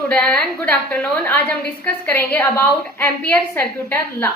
Student, good afternoon. आज हम discuss करेंगे अबाउट एम्पियर सर्क्यूटर लॉ।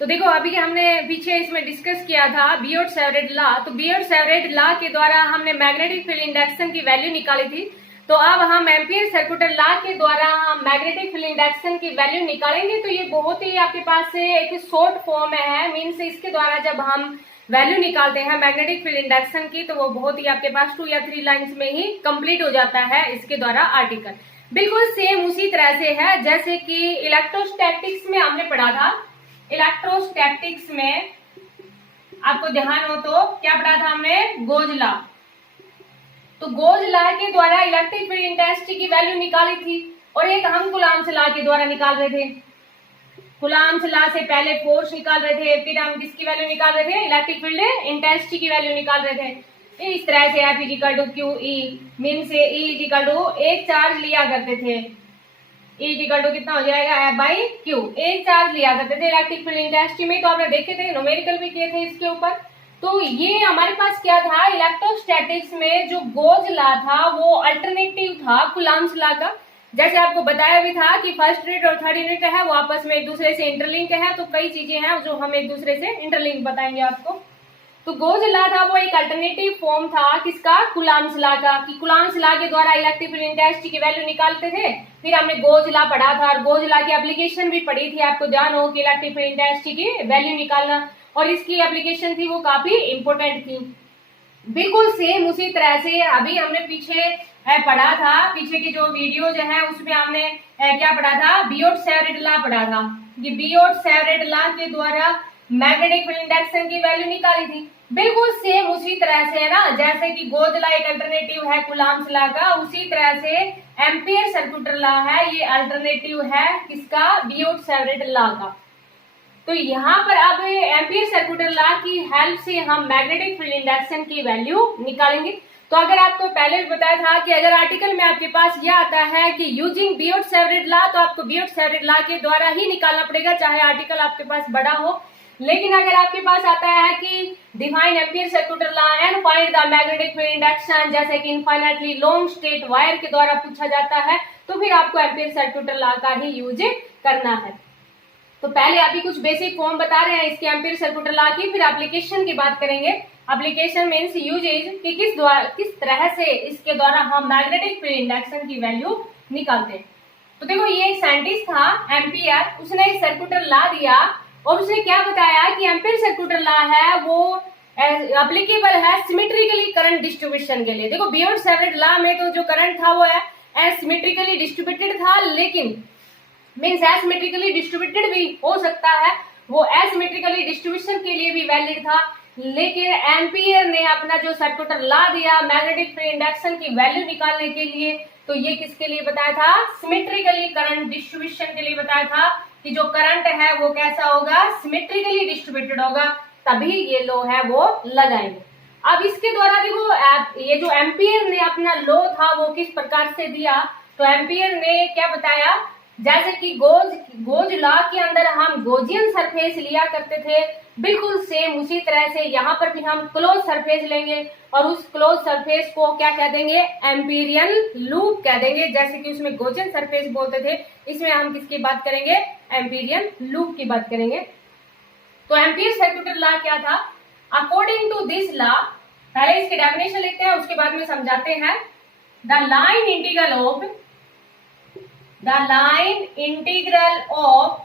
तो देखो, अभी हमने पीछे इसमें डिस्कस किया था बियोट-सैवरेट लॉ। तो बियोट-सैवरेट लॉ के द्वारा हमने मैग्नेटिक फील्ड इंडक्शन की वैल्यू निकाली थी। तो अब हम एम्पियर सर्क्यूटर लॉ के द्वारा हम मैग्नेटिक फील्ड इंडक्शन की वैल्यू निकालेंगे। तो ये बहुत ही आपके पास से एक शॉर्ट फॉर्म में है, मीन्स इसके द्वारा जब हम वैल्यू निकालते हैं मैग्नेटिक फील्ड इंडक्शन की तो वो बहुत ही आपके पास 2 या 3 लाइंस में ही कंप्लीट हो जाता है इसके द्वारा आर्टिकल। बिल्कुल सेम उसी तरह से है जैसे कि इलेक्ट्रोस्टैटिक्स में हमने पढ़ा था। इलेक्ट्रोस्टैटिक्स में आपको ध्यान हो तो क्या पढ़ा था हमने? Goes law. तो गोज लॉ के द्वारा इलेक्ट्रिक फील्ड इंटेंसिटी की वैल्यू निकाली थी और एक हम कूलॉम्स लॉ के द्वारा निकाल रहे थे। कूलॉम्स लॉ से पहले फोर्स निकाल रहे थे, फिर हम किसकी वैल्यू निकाल रहे थे? इलेक्ट्रिक फील्ड इंटेंसिटी की वैल्यू निकाल रहे थे। इस तरह से F equal to q e, mean से E इक्वल टू एक चार्ज लिया करते थे। E इक्वल टू कितना हो जाएगा? F by Q. एक चार्ज लिया करते थे इलेक्ट्रिक फील्ड इंटेंसिटी में। तो आपने देखे थे, न्यूमेरिकल भी किए थे इसके ऊपर। तो ये हमारे पास क्या था? इलेक्ट्रोस्टैटिक्स में जो गोज लॉ था वो अल्टरनेटिव था कूलॉम्स लॉ का। जैसे आपको बताया भी था कि फर्स्ट यूनिट और थर्ड यूनिट है वो आपस में एक दूसरे से इंटरलिंक है। तो कई चीजें हैं जो हम एक दूसरे से इंटरलिंक बताएंगे आपको। तो गोज लॉ था वो एक अल्टरनेटिव फॉर्म था किसका? कूलॉम्स लॉ का। कि कूलॉम्स लॉ के द्वारा इलेक्ट्रिक फील्ड इंटेंसिटी की वैल्यू निकालते थे। फिर हमने गोज लॉ पढ़ा था और गोज लॉ की एप्लीकेशन भी पढ़ी थी। आपको ध्यान हो कि इलेक्ट्रिक फील्ड इंटेंसिटी की वैल्यू निकालना, और इसकी एप्लीकेशन थी वो काफी इंपॉर्टेंट थी। बिल्कुल सेम उसी तरह से अभी हमने पीछे पढ़ा था, पीछे की जो वीडियो जो है उसमें हमने क्या पढ़ा था? बियोट-सैवरेट लॉ पढ़ा था। ये बियोट-सैवरेट लॉ के द्वारा मैग्नेटिक फील्ड इंडक्शन की वैल्यू निकाली थी। बिल्कुल सेम उसी तरह से है ना, जैसे कि गोज लॉ एक अल्टरनेटिव है कूलॉम्स लॉ का, उसी तरह से एम्पियर सर्क्यूटर लॉ है, ये अल्टरनेटिव है किसका? बियोट-सैवरेट लॉ का। तो यहाँ पर अब एम्पियर सर्क्यूटर लॉ की हेल्प से हम मैग्नेटिक फील्ड इंडक्शन की वैल्यू निकालेंगे। तो अगर आपको पहले भी बताया था कि अगर आर्टिकल में आपके पास यह आता है कि यूजिंग बियोट-सैवरेट लॉ, तो आपको बियोट-सैवरेट लॉ के द्वारा ही निकालना पड़ेगा, चाहे आर्टिकल आपके पास बड़ा हो। लेकिन अगर आपके पास आता है कि define ampere circuital law and find the magnetic field induction, जैसे कि इनफाइनाइटली लॉन्ग स्ट्रेट वायर के द्वारा पूछा जाता है, तो फिर आपको एम्पियर सर्क्यूटर लॉ का ही यूज करना है। तो पहले अभी कुछ बेसिक फॉर्म बता रहे हैं इसके एम्पियर सर्क्यूटर लॉ की, फिर एप्लीकेशन की बात करेंगे। एप्लीकेशन मींस यूजेज कि किस तरह से इसके द्वारा हम मैग्नेटिक फील्ड इंडक्शन की वैल्यू निकालते हैं। तो देखो, ये एक साइंटिस्ट था एम्पियर, उसने एक सर्क्यूटर लॉ दिया और उसने क्या बताया कि एम्पियर सर्क्यूटर लॉ है वो एप्लीकेबल है सिमेट्रिकली करंट डिस्ट्रीब्यूशन के लिए। देखो, बियोट-सैवरेट लॉ में तो जो करंट था वो है एसिमेट्रिकली डिस्ट्रीब्यूटेड था, लेकिन मीन्स एसिमेट्रिकली डिस्ट्रीब्यूटेड भी हो सकता है, वो एसिमेट्रिकली डिस्ट्रीब्यूशन के लिए भी वैलिड था। लेकिन एम्पियर ने अपना जो सर्क्यूटर लॉ दिया मैग्नेटिक फील्ड इंडक्शन की वैल्यू निकालने के लिए, तो ये किसके लिए बताया था? सिमेट्रिकली करंट डिस्ट्रीब्यूशन के लिए बताया था कि जो करंट है वो कैसा होगा? सिमेट्रिकली डिस्ट्रीब्यूटेड होगा, तभी ये लॉ है वो लगाएंगे। अब इसके द्वारा देखो, ये जो एम्पियर ने अपना लॉ था वो किस प्रकार से दिया, तो एम्पियर ने क्या बताया? जैसे कि गोज लॉ के अंदर हम गोजियन सरफेस लिया करते थे, बिल्कुल सेम उसी तरह से यहाँ पर भी हम क्लोज सरफेस लेंगे और उस क्लोज सरफेस को क्या कह देंगे? एम्पीरियन लूप कह देंगे। जैसे कि उसमें गोजियन सरफेस बोलते थे, इसमें हम किसकी बात करेंगे? एम्पीरियन लूप की बात करेंगे। तो एम्पियर सर्क्यूटर लॉ क्या था? अकॉर्डिंग टू दिस लॉ, पहले इसकी डेफिनेशन लिखते हैं उसके बाद में समझाते हैं। The line integral of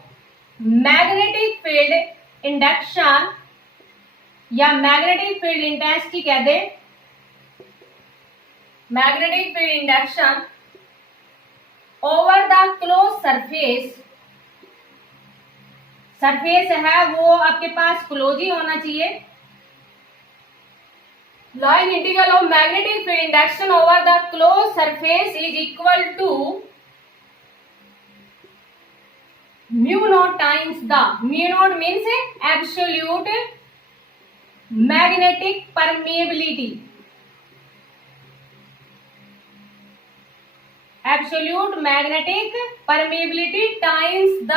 magnetic field induction या मैग्नेटिक फील्ड इंटेंसिटी कह दे, magnetic field induction over the close surface है वो आपके पास क्लोज ही होना चाहिए। Line integral of magnetic field induction over the close surface is equal to mu naught times the, mu naught means absolute magnetic permeability, absolute magnetic permeability times the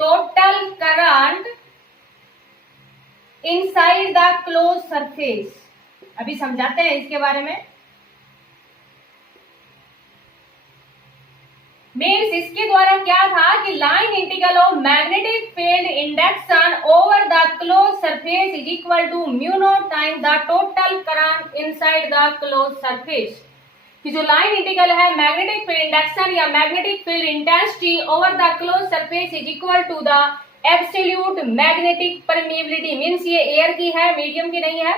total current inside the close surface. अभी समझाते हैं इसके बारे में। Means इसके द्वारा क्या था कि line integral of magnetic field induction over the close surface is equal to mu naught time the total current inside the close surface. कि जो लाइन इंटीग्रल है मैग्नेटिक फील्ड इंडक्शन या magnetic field intensity over the close surface is equal to the absolute magnetic permeability, means ये air की है, medium की नहीं है।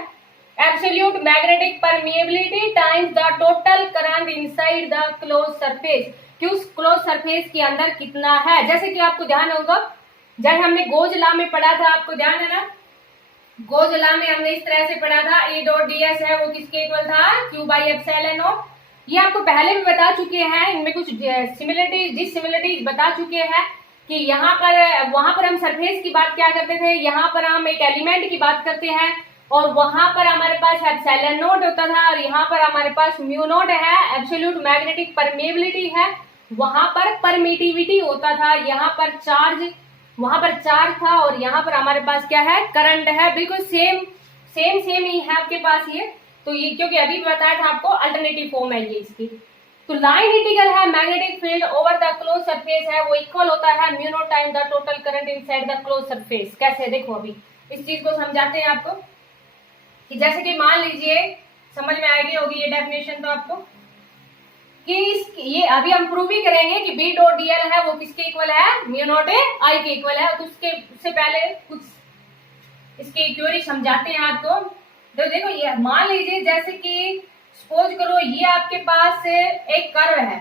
Absolute magnetic permeability times the total current inside the close surface, कि उस close surface के अंदर कितना है। जैसे कि आपको ध्यान होगा जब हमने गोज लॉ में पढ़ा था, आपको ध्यान है ना, गोज लॉ में हमने इस तरह से पढ़ा था, E डॉट ds है वो किसके इक्वल था, Q बाई एप्सिलॉन नॉट। ये आपको पहले भी बता चुके हैं, इनमें कुछ सिमिलरिटीज डिससिमिलरिटीज बता चुके हैं कि यहाँ पर वहां पर हम सरफेस की बात क्या करते थे, यहाँ पर हम एक एलिमेंट की बात करते हैं और वहां पर हमारे पास एप्सिलॉन नॉट होता था और यहाँ पर हमारे पास म्यू नॉट है, एब्सोल्यूट मैग्नेटिक परमिएबिलिटी है, वहां पर परमिटिविटी होता था, यहाँ पर चार्ज, वहां पर चार्ज था और यहाँ पर हमारे पास क्या है, करंट है। बिल्कुल सेम ही है आपके पास ये, तो ये क्योंकि अभी बताया था आपको अल्टरनेटिव फॉर्म है ये इसकी। तो लाइन इंटीग्रल है magnetic field over the close surface है वो इक्वल होता है mu naught time the total current inside the close surface. कैसे, देखो अभी इस चीज को समझाते हैं आपको कि जैसे कि मान लीजिए, समझ में आएगी होगी ये डेफिनेशन तो आपको, कि ये अभी हम प्रूव भी करेंगे कि B डॉट dl है वो किसके इक्वल है, म्यू नॉट I के इक्वल है। तो उससे पहले कुछ इसकी इक्वेशन समझाते हैं आपको। तो देखो ये मान लीजिए जैसे कि सपोज करो ये आपके पास एक कर्व है,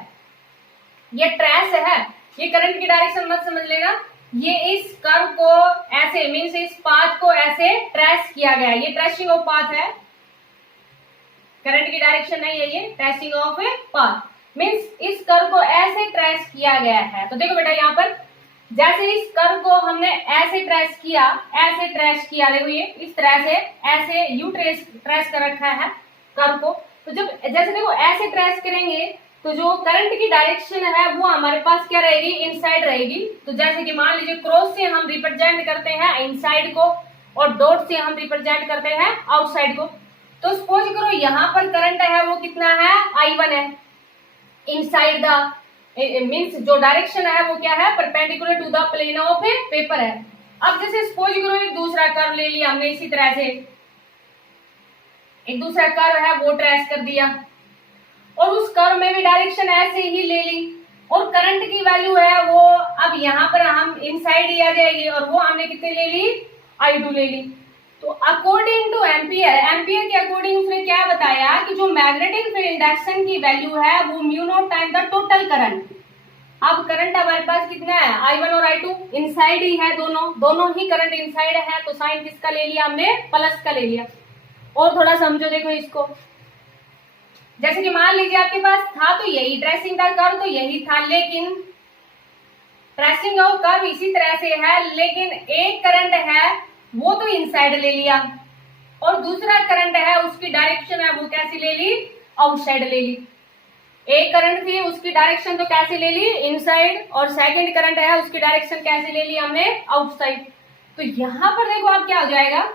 ये ट्रेस है, ये करंट की डायरेक्शन मत समझ लेना, ये इस कर्व को ऐसे मीन्स इस पाथ को ऐसे ट्रेस किया गया है, ये ट्रेसिंग ऑफ पाथ है, करंट की डायरेक्शन नहीं है, ये tracing of a path means इस कर्व को ऐसे ट्रेस किया गया है। तो देखो बेटा यहाँ पर जैसे इस कर्व को हमने ऐसे ट्रेस किया, देखो ये इस तरह से ऐसे यू ट्रेस कर रखा है कर्व को। तो जब जैसे देखो ऐसे ट्रेस करेंगे तो जो करंट की डायरेक्शन है वो हमारे पास क्या रहेगी, इनसाइड रहेगी। तो जैसे कि मान लीजिए क्रॉस से हम रिप्रेजेंट करते हैं इनसाइड को और डॉट से हम रिप्रेजेंट करते हैं आउटसाइड को। तो सपोज करो यहाँ पर करंट है वो कितना है, I1 है, इनसाइड द मीन्स जो डायरेक्शन है वो क्या है, perpendicular to the plane of a paper है। अब जैसे सपोज करो एक दूसरा कर्व ले लिया हमने, इसी तरह से एक दूसरा कर्व है वो ट्रेस कर दिया और उस कर्व में भी डायरेक्शन ऐसे ही ले ली और करंट की वैल्यू है वो अब यहाँ पर हम इनसाइड ही आ जाएगी और वो हमने कितने ले ली, I2 ले ली। तो अकॉर्डिंग टू एम्पियर के अकॉर्डिंग उसने क्या बताया कि जो मैग्नेटिक फील्ड इंडक्शन की वैल्यू है वो mu naught time the total current. अब करंट हमारे पास कितना है, I1 और I2 इनसाइड ही है, दोनों ही करंट इनसाइड है। तो साइन किसका ले लिया हमने, प्लस का ले लिया। और थोड़ा समझो देखो इसको, जैसे कि मान लीजिए आपके पास था तो यही ट्रेसिंग का कर्व तो यही था, लेकिन ट्रेसिंग का कर्व इसी तरह से है, लेकिन एक करंट है वो तो इनसाइड ले लिया और दूसरा करंट है उसकी डायरेक्शन है वो कैसी ले ली, आउटसाइड ले ली। एक करंट थी उसकी डायरेक्शन तो कैसे ले ली, इनसाइड, और सेकंड करंट है उसकी डायरेक्शन कैसे ले ली हमने, आउटसाइड। तो यहां पर देखो आप क्या हो जाएगा,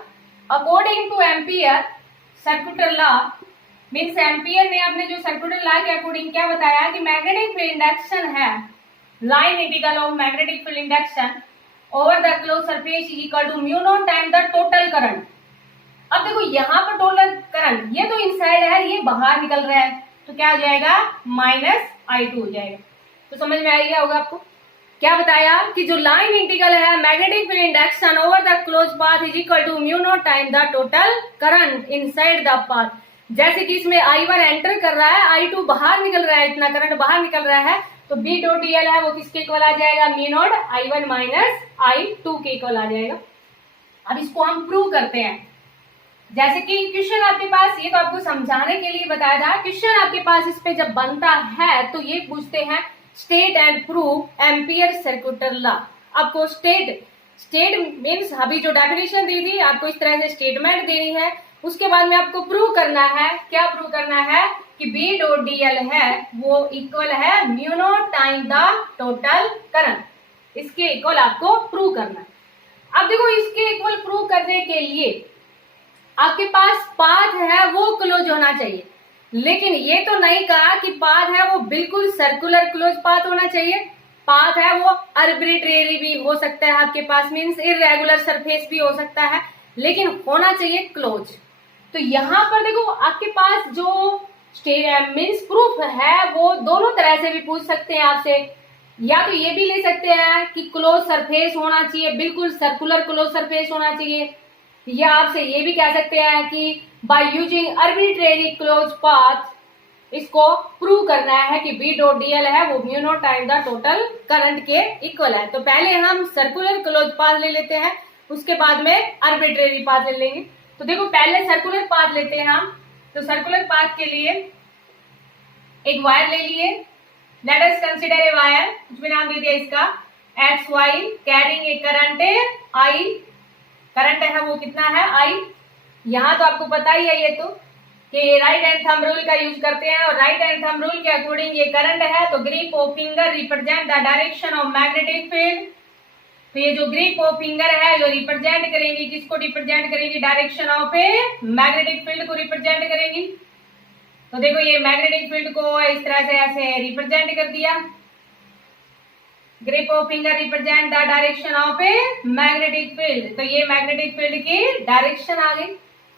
according two ampere circular law means ampere ने अपने जो सर्कुलर लॉ के अकॉर्डिंग क्या बताया कि मैग्नेटिक फील्ड इंडक्शन है, line integral of magnetic field induction over the close surface is equal to mu naught time the total current. अब देखो यहाँ पर टोटल करंट ये तो इनसाइड है, ये बाहर निकल रहा है, तो क्या हो जाएगा, -I2 हो जाएगा। तो समझ में आ गया होगा आपको क्या बताया कि जो लाइन इंटीग्रल है magnetic field induction over the close path is equal to mu naught time the total current inside the path. जैसे कि इसमें I1 एंटर कर रहा है, I2 बाहर निकल रहा है, इतना करंट बाहर निकल रहा है, तो B डॉट dl है वो किसके इक्वल आ जाएगा, mu naught I1 minus I2 के इक्वल आ जाएगा। अब इसको हम प्रूव करते हैं। जैसे कि क्वेश्चन आपके पास, ये तो आपको समझाने के लिए बताया था, क्वेश्चन आपके पास इस पे जब बनता है तो ये पूछते हैं state and prove ampere circular law. आपको स्टेट मीन्स अभी जो डेफिनेशन दी थी आपको इस तरह से स्टेटमेंट देनी है, उसके बाद में आपको प्रूव करना है, क्या प्रूव करना है कि B डॉट dl है वो इक्वल है mu naught time the total current, इसके इक्वल आपको प्रूव करना है। अब देखो इसके इक्वल प्रूव करने के लिए आपके पास पाथ है वो क्लोज होना चाहिए। लेकिन ये तो नहीं कहा कि पाथ है वो बिल्कुल सर्कुलर क्लोज पाथ होना चाहिए। पाथ है वो आर्बिट्रेरी भी हो सकता है आपके पास, मीन्स इरेगुलर सरफेस भी हो सकता है, लेकिन होना चाहिए क्लोज। तो यहाँ पर देखो आपके पास जो मीन्स प्रूफ है वो दोनों तरह से भी पूछ सकते हैं आपसे। या तो ये भी ले सकते हैं कि क्लोज सरफेस होना चाहिए, बिल्कुल सर्कुलर क्लोज सरफेस होना चाहिए, या आपसे ये भी कह सकते हैं कि by using arbitrary close path इसको प्रूव करना है कि बी डॉट डी एल है वो mu naught time the total current के इक्वल है। तो पहले हम सर्कुलर क्लोज पाथ ले लेते हैं, उसके बाद में आर्बिट्रेरी पाथ ले लेंगे। तो देखो पहले सर्कुलर पाथ लेते हैं हम। तो सर्कुलर पाथ के लिए एक वायर ले लिए। Let us consider a wire, कुछ भी नाम दे दिया इसका x y, carrying a current I. Current है वो कितना है आई। यहाँ तो आपको पता ही है ये तो कि राइट हैंड थंब रूल का यूज करते हैं, और राइट हैंड थंब रूल के अकॉर्डिंग ये करंट है तो grip of finger represent the direction of magnetic field. तो ये जो ग्रिप ऑफ फिंगर है जो रिप्रेजेंट करेंगी, किसको रिप्रेजेंट करेंगी, direction of a magnetic field को रिप्रेजेंट करेंगी। तो देखो ये मैग्नेटिक फील्ड को इस तरह से ऐसे रिप्रेजेंट कर दिया। Grip of finger represent the direction of a magnetic field. तो ये मैग्नेटिक फील्ड की डायरेक्शन आ गई।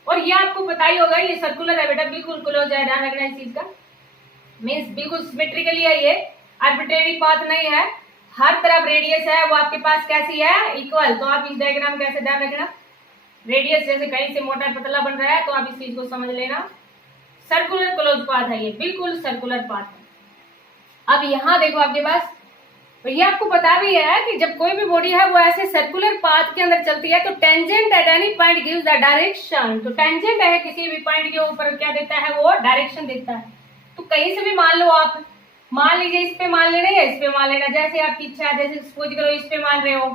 और ये आपको पता ही होगा ये सर्कुलर है बेटा, बिल्कुल क्लोज है, ध्यान रखना इस चीज का, मीन्स बिल्कुल सिमेट्रिकली है, ये आर्बिट्रेरी पाथ नहीं है। हर तरफ रेडियस है वो आपके पास कैसी है, इक्वल। तो आप इस डायग्राम कैसे ध्यान रखना, रेडियस जैसे कहीं से मोटा पतला बन रहा है तो आप इस चीज को समझ लेना, सर्कुलर क्लोज पाथ है, ये बिल्कुल सर्कुलर पाथ है। अब यहाँ देखो आपके पास, तो ये आपको पता भी है कि जब कोई भी बॉडी है वो ऐसे सर्कुलर पाथ के अंदर चलती है तो tangent at any point gives the direction. तो टेंजेंट है किसी भी पॉइंट के ऊपर क्या देता है, वो डायरेक्शन देता है। तो कहीं से भी मान लो आप, मान लीजिए इस पे मान लेना या इस पे मान लेना, जैसे आपकी इच्छा है, जैसे सपोज करो इस पे मान रहे हो,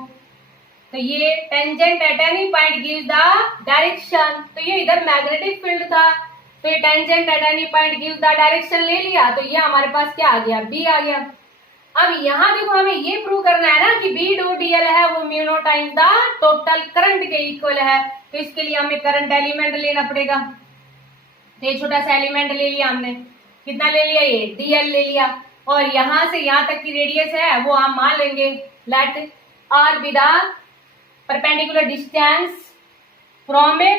तो ये tangent at any point gives the direction. तो ये इधर मैग्नेटिक फील्ड था, तो ये tangent at any point gives the direction ले लिया, तो ये हमारे पास क्या आ गया, बी आ गया। अब यहाँ देखो हमें ये प्रूव करना है ना कि बी डॉट डी एल है वो mu naught times the total current के इक्वल है। तो इसके लिए हमें करंट एलिमेंट लेना पड़ेगा। तो ये छोटा सा एलिमेंट ले लिया हमने, कितना ले लिया, ये डी एल ले लिया, और यहां से यहां तक की रेडियस है वो हम मान लेंगे let r be the perpendicular distance from a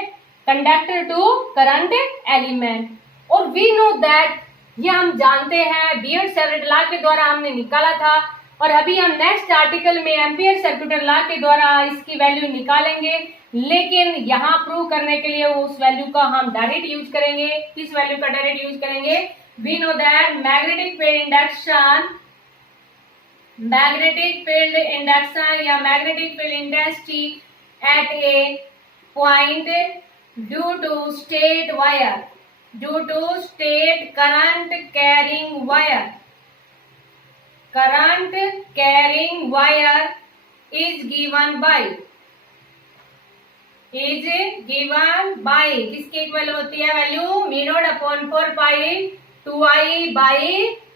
conductor to current element. और वी नो दैट, ये हम जानते हैं, बियर्ड-सेवरेट लॉ के द्वारा हमने निकाला था, और अभी हम नेक्स्ट आर्टिकल में एम्पियर सर्कुलर लॉ के द्वारा इसकी वैल्यू निकालेंगे। लेकिन यहाँ प्रूव करने के लिए उस वैल्यू का हम डायरेक्ट यूज करेंगे। किस वैल्यू का डायरेक्ट यूज करेंगे, we know that magnetic field induction या magnetic field intensity at a point due to state wire, due to state current carrying wire is given by किसके equal होती है value, mu naught upon 4 pi 2i by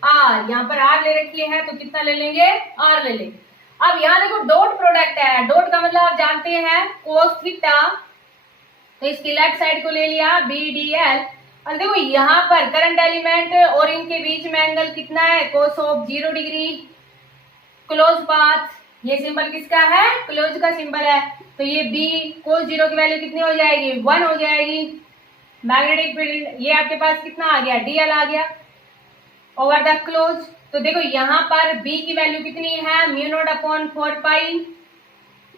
r। यहाँ पर r ले रखी है तो कितना ले लेंगे, r ले लेंगे। अब यहाँ देखो डॉट प्रोडक्ट है, डॉट का मतलब आप जानते हैं कोस थीटा, तो इसकी लेफ्ट साइड को ले लिया बी डी एल। और देखो यहाँ पर करंट एलिमेंट और इनके बीच में एंगल कितना है, cos of 0 degree. Close path, ये सिंबल किसका है, क्लोज का सिंबल है, तो ये बी कोस 0 की वैल्यू कितनी हो जाएगी, 1 हो जाएगी। मैग्नेटिक फील्ड ये आपके पास कितना आ गया, डीएल आ गया ओवर द क्लोज। तो देखो यहाँ पर बी की वैल्यू कितनी है, mu naught upon 4 pi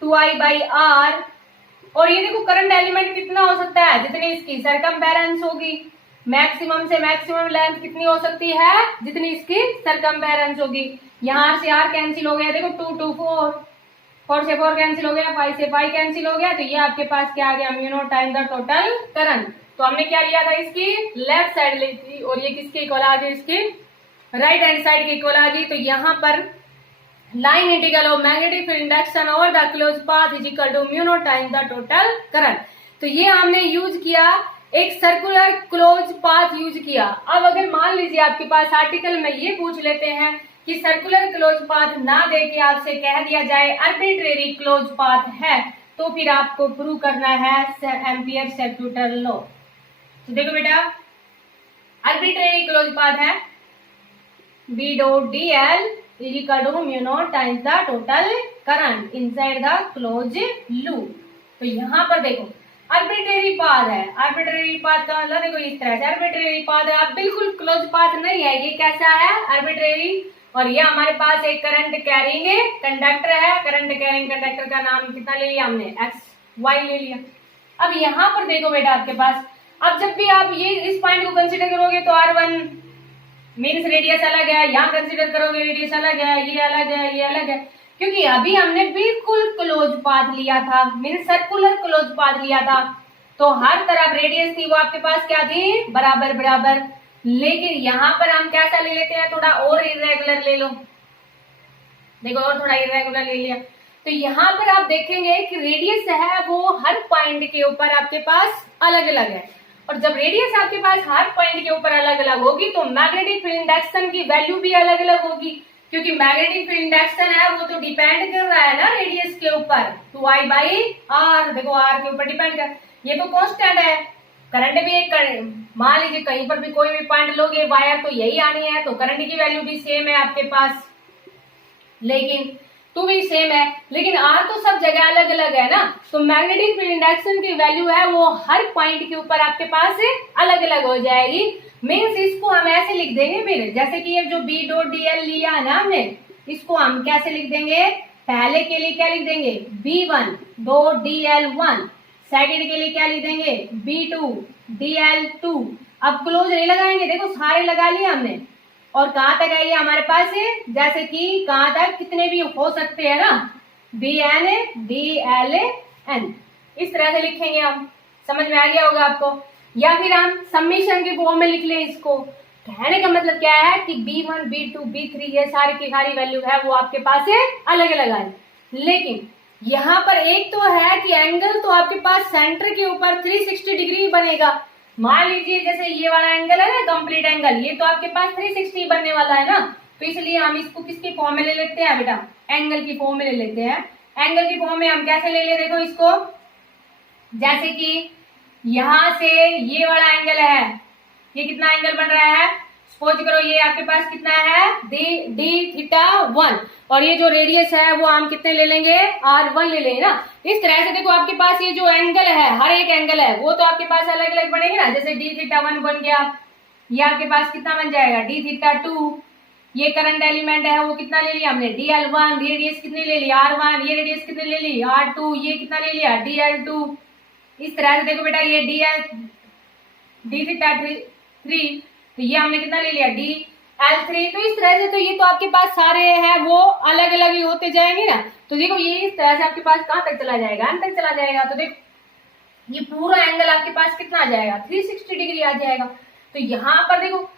2i by r. और ये देखो करंट एलिमेंट कितना हो सकता है, जितनी इसकी सरकमफेरेंस होगी, मैक्सिमम से मैक्सिमम लेंथ कितनी हो सकती है, जितनी इसकी सरकमफेरेंस होगी। यहाँ से आर कैंसिल हो गया, देखो 2 2 4, 4 से 4 कैंसिल हो गया, 5 से 5 कैंसिल हो गया, तो ये आपके पास क्या आ गया, mu naught time the total current. तो हमने क्या लिया था, इसकी लेफ्ट साइड ली थी, और ये किसके इक्वल आ गई, इसकी राइट हैंड साइड के इक्वल आ गई। तो यहाँ पर line integral of magnetic field induction over the close path is equal to mu naught time the total current. तो ये हमने यूज किया, एक सर्कुलर क्लोज पाथ यूज किया। अब अगर मान लीजिए आपके पास आर्टिकल में ये पूछ लेते हैं कि सर्कुलर क्लोज पाथ ना दे के आपसे कह दिया जाए आर्बिट्रेरी क्लोज पाथ है, तो फिर आपको प्रूव करना है एम्पियर सर्कुलर लॉ। तो देखो बेटा, आर्बिट्रेरी क्लोज पाथ है B dot dl is equal to mu naught times the total current inside the closed loop। तो यहाँ पर देखो आर्बिट्रेरी पाथ है, आर्बिट्रेरी पाथ का मतलब देखो इस तरह से आर्बिट्रेरी पाथ है, अब बिल्कुल क्लोज पाथ नहीं है, ये कैसा है आर्बिट्रेरी। और ये हमारे पास एक करंट कैरिंग कंडक्टर है, करंट कैरिंग कंडक्टर का नाम कितना ले लिया हमने, एक्स वाई ले लिया। अब यहाँ पर देखो बेटा आपके पास, अब जब भी आप ये इस पॉइंट को कंसिडर करोगे तो R1 मीन्स रेडियस अलग है, यहाँ कंसिडर करोगे रेडियस अलग है, ये अलग है, ये अलग है, क्योंकि अभी हमने बिल्कुल क्लोज पाथ लिया था, मीन्स सर्कुलर क्लोज पाथ लिया था, तो हर तरफ रेडियस थी वो आपके पास क्या थी, बराबर बराबर। लेकिन यहाँ पर हम कैसा ले लेते हैं, थोड़ा और इरेगुलर ले लो, देखो और थोड़ा इरेगुलर ले लिया, तो यहाँ पर आप देखेंगे कि रेडियस है वो हर पॉइंट के ऊपर आपके पास अलग अलग है, और जब रेडियस आपके पास हर पॉइंट के ऊपर अलग अलग होगी तो मैग्नेटिक फील्ड इंडक्शन की वैल्यू भी अलग अलग होगी, क्योंकि मैग्नेटिक फील्ड इंडक्शन है वो तो डिपेंड कर रहा है ना रेडियस के ऊपर, 2I/r, देखो r के ऊपर डिपेंड कर, ये तो कांस्टेंट है। करंट भी एक, मान लीजिए कहीं पर भी कोई भी पॉइंट लोगे वायर तो यही आनी है, तो करंट की वैल्यू भी सेम है आपके पास, लेकिन टू भी सेम है, लेकिन आर तो सब जगह अलग अलग है ना, तो मैग्नेटिक फील्ड इंडक्शन की वैल्यू है वो हर पॉइंट के ऊपर आपके पास अलग अलग हो जाएगी। मीन्स इसको हम ऐसे लिख देंगे फिर, जैसे कि ये जो B डॉट dl लिया है ना हमने, इसको हम कैसे लिख देंगे, पहले के लिए क्या लिख देंगे B1 डॉट dl1, सेकेंड के लिए क्या लिख देंगे B2 dl2। अब क्लोज नहीं लगाएंगे, देखो सारे लगा लिए हमने, और कहां तक है ये हमारे पास है, जैसे कि कहां तक कितने भी हो सकते हैं ना, BN dln, इस तरह से लिखेंगे हम, समझ में आ गया होगा आपको। या फिर हम समीशन के फॉर्म में लिख लें इसको, कहने का मतलब क्या है कि B1 B2 B3 ये सारी की सारी वैल्यू है वो आपके पास है अलग अलग है, लेकिन यहाँ पर एक तो है कि एंगल तो आपके पास सेंटर के ऊपर 360 डिग्री बनेगा। मान लीजिए जैसे ये वाला एंगल है ना कंप्लीट एंगल, ये तो आपके पास 360 बनने वाला है ना, तो इसलिए हम इसको किसकी फॉर्म में ले लेते हैं बेटा, एंगल की फॉर्म में ले लेते हैं। एंगल की फॉर्म में हम कैसे ले ले, देखो इसको, जैसे कि यहां से ये वाला एंगल है, ये कितना एंगल बन रहा है, सपोज करो ये आपके पास कितना है d1, और ये जो रेडियस है वो हम कितने ले लेंगे R1 ले लेंगे ना। इस तरह से देखो आपके पास ये जो एंगल है, हर एक एंगल है वो तो आपके पास अलग अलग बनेंगे ना, जैसे d1 बन गया, ये आपके पास कितना बन जाएगा d2, ये करंट एलिमेंट है वो कितना ले लिया हमने dl1, रेडियस कितनी ले ली R1, ये रेडियस कितनी ले ली R2, ये कितना ले लिया dl2। इस तरह से देखो बेटा ये d3, तो ये हमने कितना ले लिया dl3, तो इस तरह से तो ये तो आपके पास सारे हैं वो अलग अलग ही होते जाएंगे ना, तो देखो ये इस तरह से आपके पास कहां तक चला जाएगा, अंत तक चला जाएगा, तो देखो ये पूरा एंगल आपके पास कितना आ जाएगा 360 डिग्री आ जाएगा। तो यहाँ पर देखो,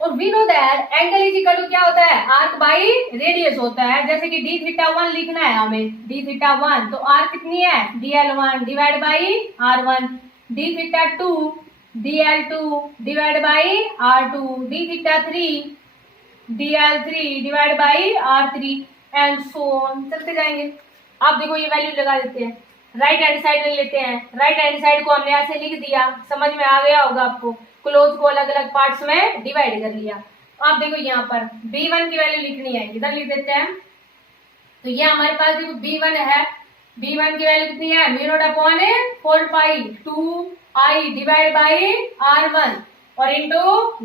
और we know that angle is equal to क्या होता है, आर्क बाई रेडियस होता है, जैसे कि d1 लिखना है हमें d1, तो r कितनी है dl1 divide by r1, d2 dl2 divide by r2, d3 dl3 divide by r3 and so on, चलते जाएंगे। आप देखो ये वैल्यू लगा देते हैं, राइट हैंड साइड ले लेते हैं, राइट हैंड साइड को हमने ऐसे लिख दिया, समझ में आ गया होगा आपको, क्लोज को अलग अलग पार्ट्स में डिवाइड कर लिया। आप देखो यहाँ पर B1 की वैल्यू लिखनी है, इधर लिख देते हैं, तो ये हमारे पास देखो B1 है, B1 की वैल्यू कितनी है μ0/4 2I डिवाइड बाई R1 और इंटू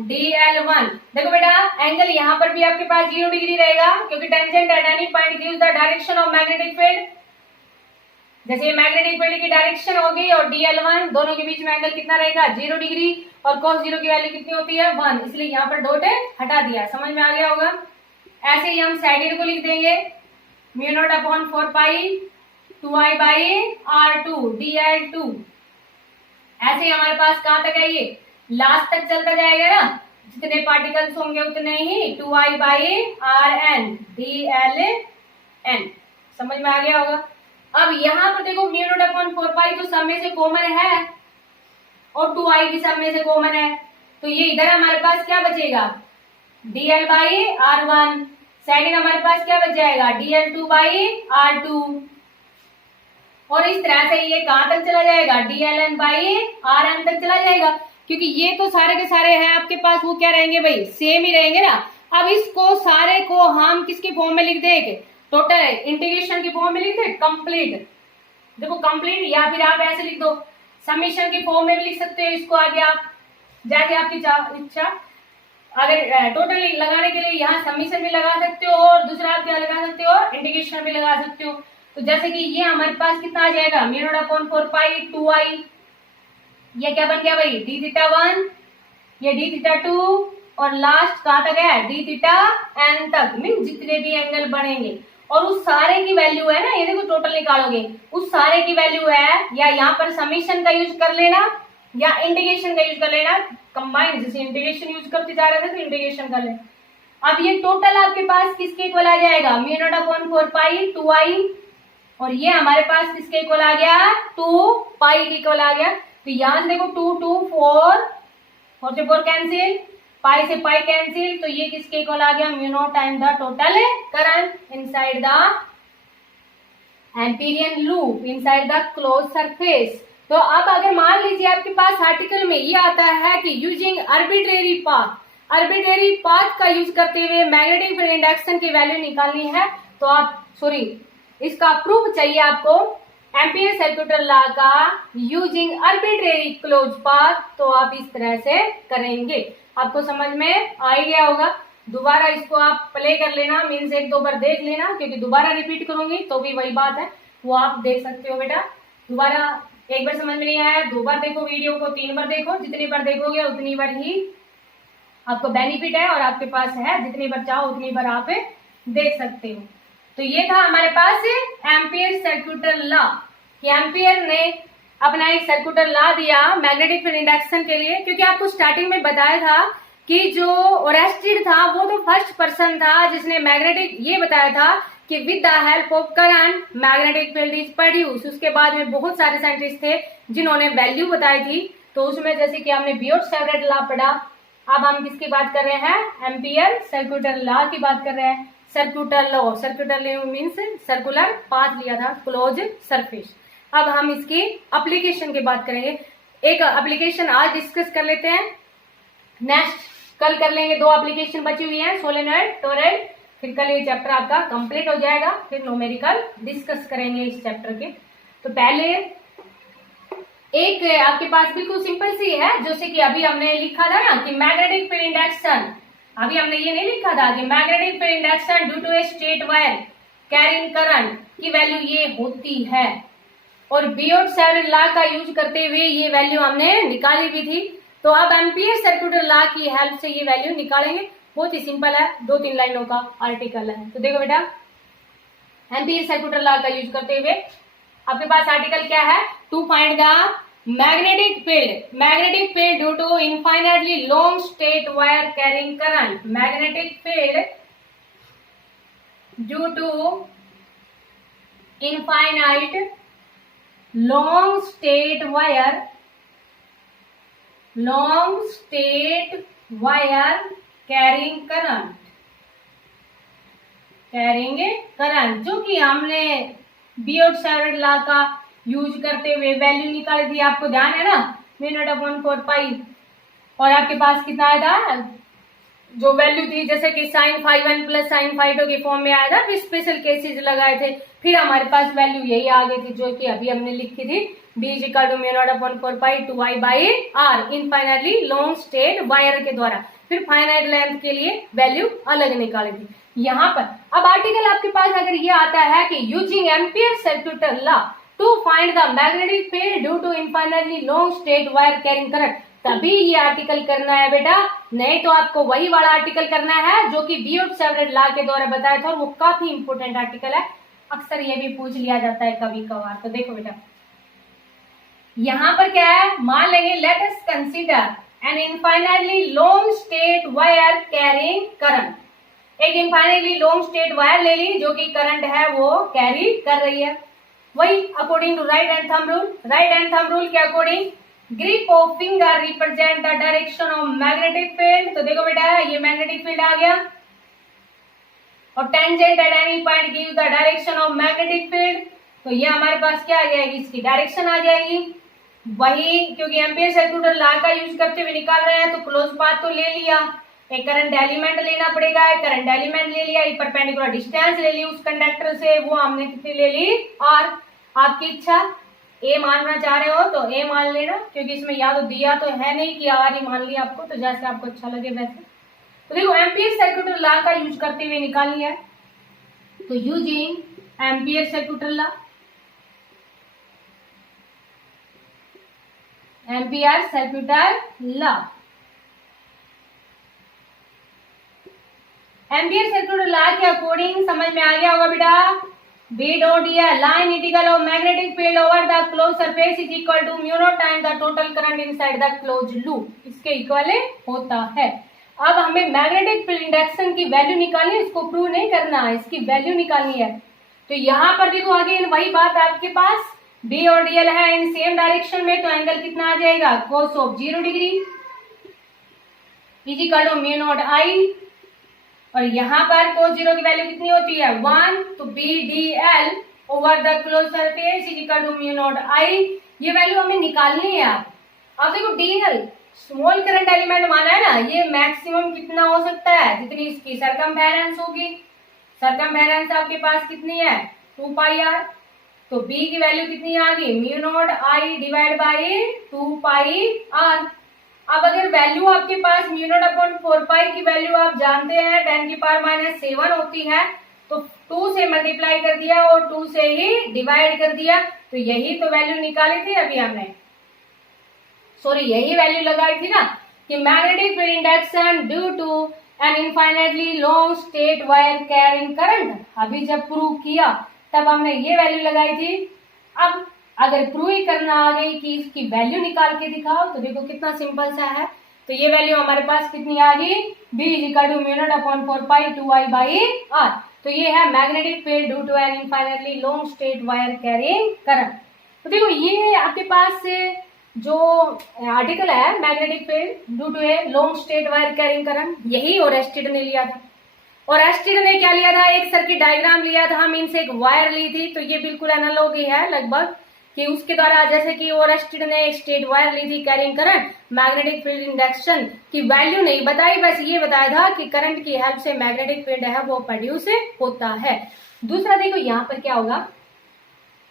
dl1। देखो बेटा एंगल यहाँ पर भी आपके पास 0 डिग्री रहेगा, क्योंकि tangent at any point gives the direction of magnetic field, जैसे ये मैग्नेटिक फील्ड की डायरेक्शन होगी और dl1 दोनों के बीच में एंगल कितना रहेगा 0 डिग्री, और cos 0 की वैल्यू कितनी होती है 1, इसलिए यहाँ पर डॉट हटा दिया, समझ में आ गया होगा। ऐसे ही हम सेकंड को लिख देंगे μ0/4 2I/R2 dl2। ऐसे ही हमारे पास कहां तक है, ये लास्ट तक चलता जाएगा ना, जितने पार्टिकल्स होंगे उतने ही 2I/Rn dln, समझ में आ गया होगा। अब यहाँ पर देखो μ0/4 तो सब में से कॉमन है और 2I भी सब में से कॉमन है, तो ये इधर हमारे पास क्या बचेगा dl/R1, सेकंड हमारे पास क्या बच जाएगा dl2/R2, और इस तरह से ये कहां तक चला जाएगा dln/Rn तक चला जाएगा। क्योंकि ये तो सारे के सारे हैं आपके पास, वो क्या रहेंगे भाई, सेम ही रहेंगे ना। अब इसको सारे को हम किसके फॉर्म में लिख देंगे, टोटल इंटीग्रेशन की फॉर्म में लिख दे, कंप्लीट। देखो कंप्लीट, या फिर आप ऐसे लिख दो, समीशन के फॉर्म में भी लिख सकते हो इसको आगे आप, जैसे आपकी इच्छा। अगर टोटल लगाने के लिए यहाँ समीशन भी लगा सकते हो, और दूसरा आप क्या लगा सकते हो, इंटीग्रेशन भी लगा सकते हो। तो जैसे कि ये हमारे पास कितना आ जाएगा, mu naught upon 4 pi 2i, ये क्या बन गया भाई, डी थीटा 1, ये डी थीटा 2, और लास्ट कहाँ तक है, डी थीटा एन तक, मीन जितने भी एंगल बनेंगे। और उस सारे की वैल्यू है ना, ये देखो टोटल निकालोगे, उस सारे की वैल्यू है, या यहाँ पर समीशन का यूज कर लेना या इंटीग्रेशन का यूज कर लेना, कंबाइंड, जैसे इंटीग्रेशन यूज करते जा रहे थे तो इंटीग्रेशन कर ले। अब ये टोटल आपके पास किसके इक्वल आ जाएगा, mu naught upon 4 pi 2i, और ये हमारे पास किसके इक्वल आ गया, 2 पाई के इक्वल आ गया। तो यहाँ से देखो 2 2 4 4 से 4 कैंसिल, पाई से पाई कैंसिल, तो ये किसके इक्वल आ गया, mu naught time the total current inside the Amperian loop inside the close surface. तो अब अगर मान लीजिए आपके पास आर्टिकल में ये आता है कि यूजिंग आर्बिट्रेरी पाथ का यूज करते हुए मैग्नेटिक फील्ड इंडक्शन की वैल्यू निकालनी है, तो आप इसका प्रूफ चाहिए आपको एम्पियर सर्कुलर लॉ का यूजिंग आर्बिट्रेरी क्लोज पाथ, तो आप इस तरह से करेंगे। आपको समझ में आ ही गया होगा। दोबारा इसको आप प्ले कर लेना, मीन्स 1-2 बार देख लेना, क्योंकि दोबारा रिपीट करूंगी तो भी वही बात है, वो आप देख सकते हो बेटा। दोबारा एक बार समझ में नहीं आया, 2 बार देखो वीडियो को, 3 बार देखो, जितनी बार देखोगे उतनी बार ही आपको बेनिफिट है, और आपके पास है, जितनी बार चाहो उतनी बार आप देख सकते हो। तो ये था हमारे पास एम्पियर सर्कुलर लॉ, कि एम्पियर ने अपना एक सर्कुलर लॉ दिया मैग्नेटिक फील्ड इंडक्शन के लिए। क्योंकि आपको स्टार्टिंग में बताया था कि जो ओरेस्टेड था वो तो फर्स्ट पर्सन था जिसने मैग्नेटिक, ये बताया था कि with the help of current magnetic field is produce. उसके बाद में बहुत सारे साइंटिस्ट थे जिन्होंने वैल्यू बताई थी, तो उसमें जैसे कि हमने बियोट-सेवर्ट लॉ पढ़ा। अब हम किसकी बात कर रहे हैं, एम्पियर सर्कुलर लॉ की बात कर रहे हैं। Circular law means circular path लिया था, क्लोज सरफेस। अब हम इसकी एप्लीकेशन की बात करेंगे। एक एप्लीकेशन आज डिस्कस कर लेते हैं, नेक्स्ट कल कर लेंगे। 2 एप्लीकेशन बची हुई है, सोलेनॉइड, टोरॉइड, फिर कल ये चैप्टर आपका कंप्लीट हो जाएगा, फिर न्यूमेरिकल डिस्कस करेंगे इस चैप्टर के। तो पहले एक आपके पास बिल्कुल सिंपल सी है, जैसे कि अभी हमने लिखा था ना कि मैग्नेटिक फील्ड इंडक्शन, अभी हमने ये नहीं लिखा था कि magnetic field induction due to a straight wire carrying current की वैल्यू ये होती है, और बियोट-सेवर्ट लॉ का यूज करते हुए ये वैल्यू हमने निकाली भी थी। तो अब एम्पियर सर्कुलर लॉ की हेल्प से ये वैल्यू निकालेंगे। बहुत ही सिंपल है, 2-3 लाइनों का आर्टिकल है। तो देखो बेटा, एम्पियर सर्कुलर लॉ का यूज करते हुए आपके पास आर्टिकल क्या है, to find the magnetic field due to infinitely long straight wire carrying current, magnetic field due to infinite long straight wire carrying current, जो कि हमने बियोट-सेवर्ट लॉ का यूज करते हुए वैल्यू निकाली थी। आपको ध्यान है ना, म्यू नॉट अपॉन 4 पाई, और आपके पास कितना आया था, जो वैल्यू थी जैसे कि sin phi1 plus sin phi2 के फॉर्म में आया था, फिर स्पेशल केसेस लगाए थे, फिर हमारे पास वैल्यू यही आ गई थी जो कि अभी हमने लिखी थी, b is equal to mu naught upon 4 pi 2i by r infinitely long straight wire के द्वारा। फिर फाइनाइट लेंथ के लिए वैल्यू अलग निकाली थी। यहाँ पर अब आर्टिकल आपके पास अगर ये आता है कि using Ampere circular law to find the magnetic field due to infinitely long straight wire carrying current, तभी ये आर्टिकल करना है बेटा, नहीं तो आपको वही वाला आर्टिकल करना है जो कि बियोट-सेवर्ट लॉ के द्वारा बताया था, और वो काफी इंपोर्टेंट आर्टिकल है, अक्सर ये भी पूछ लिया जाता है कभी कभार। तो देखो बेटा, यहाँ पर क्या है, मान लेंगे late us consider N infinitely long straight wire carrying current. एक इनफाइनाइटली लॉन्ग स्ट्रेट वायर ले ली जो कि करंट है वो कैरी कर रही है। वही according to right hand thumb rule के according grip of finger represent the direction of magnetic field. तो देखो बेटा, ये मैग्नेटिक फील्ड आ गया, और tangent at any point give the direction of magnetic field. तो ये हमारे पास क्या आ जाएगी, इसकी डायरेक्शन आ जाएगी। वही, क्योंकि एम्पियर सर्कुलर लॉ का यूज करते हुए निकाल रहे हैं तो क्लोज पाथ तो ले लिया, एक करंट एलिमेंट लेना पड़ेगा, एक करंट एलिमेंट ले लिया, एक परपेंडिकुलर डिस्टेंस ले ली उस कंडक्टर से, वो हमने कितनी ले ली आर। आपकी इच्छा, ए मानना चाह रहे हो तो ए मान लेना, क्योंकि इसमें या तो दिया तो है नहीं कि आर ही मान लिया आपको, तो जैसे आपको अच्छा लगे वैसे। तो देखो एम्पियर सर्कुलर लॉ का यूज करते हुए निकाल लिया है, तो using Ampere circular law, Ampere circular law, Ampere circular law के अकॉर्डिंग समझ में आ गया होगा बेटा, b dot line integral of magnetic field over the close surface is equal to mu naught time the total current inside the close loop, इसके इक्वल होता है। अब हमें मैग्नेटिक फील्ड इंडक्शन की वैल्यू निकालनी है, इसको प्रूव नहीं करना है, इसकी वैल्यू निकालनी है। तो यहाँ पर देखो आगे वही बात आपके पास, बी और डीएल है इन सेम डायरेक्शन में, तो एंगल कितना आ जाएगा cos of 0 degree is equal to mu naught I, और यहाँ पर cos 0 की वैल्यू कितनी होती है 1, तो B D L over the close surface is equal to mu naught I, ये वैल्यू हमें निकालनी है। अब देखो डीएल स्मॉल करंट एलिमेंट माना है ना, ये मैक्सिमम कितना हो सकता है, जितनी इसकी सरकमफेरेंस होगी, सरकमफेरेंस आपके पास कितनी है 2 पाई आर, तो बी की वैल्यू कितनी आ गई mu naught I divide by 2 pi r. अब अगर वैल्यू आपके पास म्यू नॉट अपॉन 4 पाई की वैल्यू आप जानते हैं 10 की पावर माइनस 7 होती है, तो 2 से मल्टीप्लाई कर दिया और 2 से ही डिवाइड कर दिया, तो यही तो वैल्यू निकाली थी अभी हमने, सॉरी यही वैल्यू लगाई थी ना कि magnetic field induction due to an infinitely long state wire carrying current, अभी जब प्रूव किया तब हमने ये वैल्यू लगाई थी। अब अगर प्रूव ही करना आ गई कि इसकी वैल्यू निकाल के दिखाओ, तो देखो कितना सिंपल सा है, तो ये वैल्यू हमारे पास कितनी आ गई b is equal to mu naught upon 4 pi 2 I by r, तो ये है magnetic field due to an infinitely long state wire carrying current. तो देखो ये आपके पास जो आर्टिकल है magnetic field due to a long state wire carrying current, यही ओरेस्टेड ने लिया था, और एस्टेड ने क्या लिया था, एक सर्किट डायग्राम लिया था, मीन से एक वायर ली थी, तो ये बिल्कुल एनालॉग ही है लगभग, कि उसके द्वारा जैसे कि ओरेस्टेड ने एक स्टेट वायर ली थी carrying current, magnetic field induction की वैल्यू नहीं बताई, बस ये बताया था कि करंट की हेल्प से मैग्नेटिक फील्ड है वो प्रोड्यूस होता है। दूसरा देखो यहाँ पर क्या होगा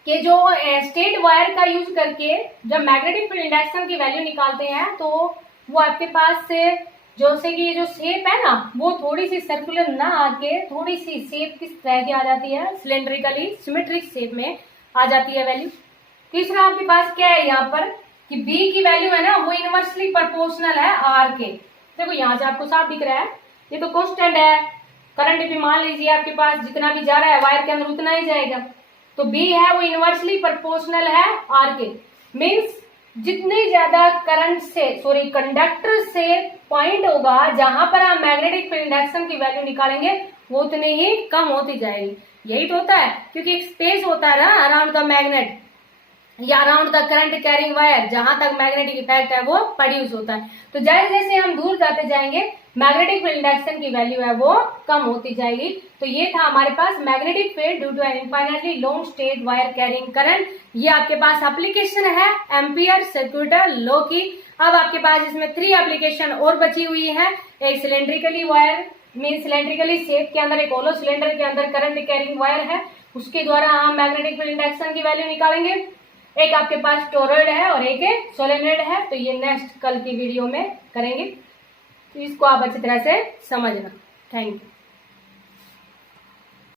कि जो स्टेट वायर का यूज करके जब मैग्नेटिक फील्ड इंडक्शन की वैल्यू निकालते हैं, तो वो आपके पास से जैसे कि जो शेप है ना वो थोड़ी सी सर्कुलर ना आके थोड़ी सी शेप किस तरह की आ जाती है, सिलेंड्रिकली सिमेट्रिक शेप में आ जाती है वैल्यू। तीसरा आपके पास क्या है यहाँ पर कि B की वैल्यू है ना वो इनवर्सली प्रोपोर्शनल है R के, देखो यहाँ से आपको साफ दिख रहा है, ये तो कांस्टेंट है, करंट भी मान लीजिए आपके पास जितना भी जा रहा है वायर के अंदर उतना ही जाएगा, तो B है वो इनवर्सली प्रोपोर्शनल है R के, मीन्स जितनी ज्यादा करंट से सॉरी कंडक्टर से पॉइंट होगा जहां पर हम मैग्नेटिक फील्ड इंडक्शन की वैल्यू निकालेंगे वो उतनी ही कम होती जाएगी। यही तो होता है, क्योंकि एक स्पेस होता है ना अराउंड द मैग्नेट या around the current carrying wire, जहां तक मैग्नेटिक इफेक्ट है वो प्रोड्यूस होता है, तो जैसे जैसे हम दूर जाते जाएंगे मैग्नेटिक फील्ड इंडक्शन की वैल्यू है वो कम होती जाएगी। तो ये था हमारे पास magnetic field due to an infinitely long state wire carrying current, ये आपके पास एप्लीकेशन है एम्पियर सर्कुलर लॉ की। अब आपके पास इसमें 3 एप्लीकेशन और बची हुई है, एक cylindrically wire mean cylindrically shape के अंदर एक होलो सिलेंडर के अंदर करंट कैरिंग वायर है, उसके द्वारा हम मैग्नेटिक फील्ड इंडक्शन की वैल्यू निकालेंगे, एक आपके पास टोरॉइड है और एक सोलेनॉइड है, तो ये नेक्स्ट कल की वीडियो में करेंगे, तो इसको आप अच्छी तरह से समझना। Thank you.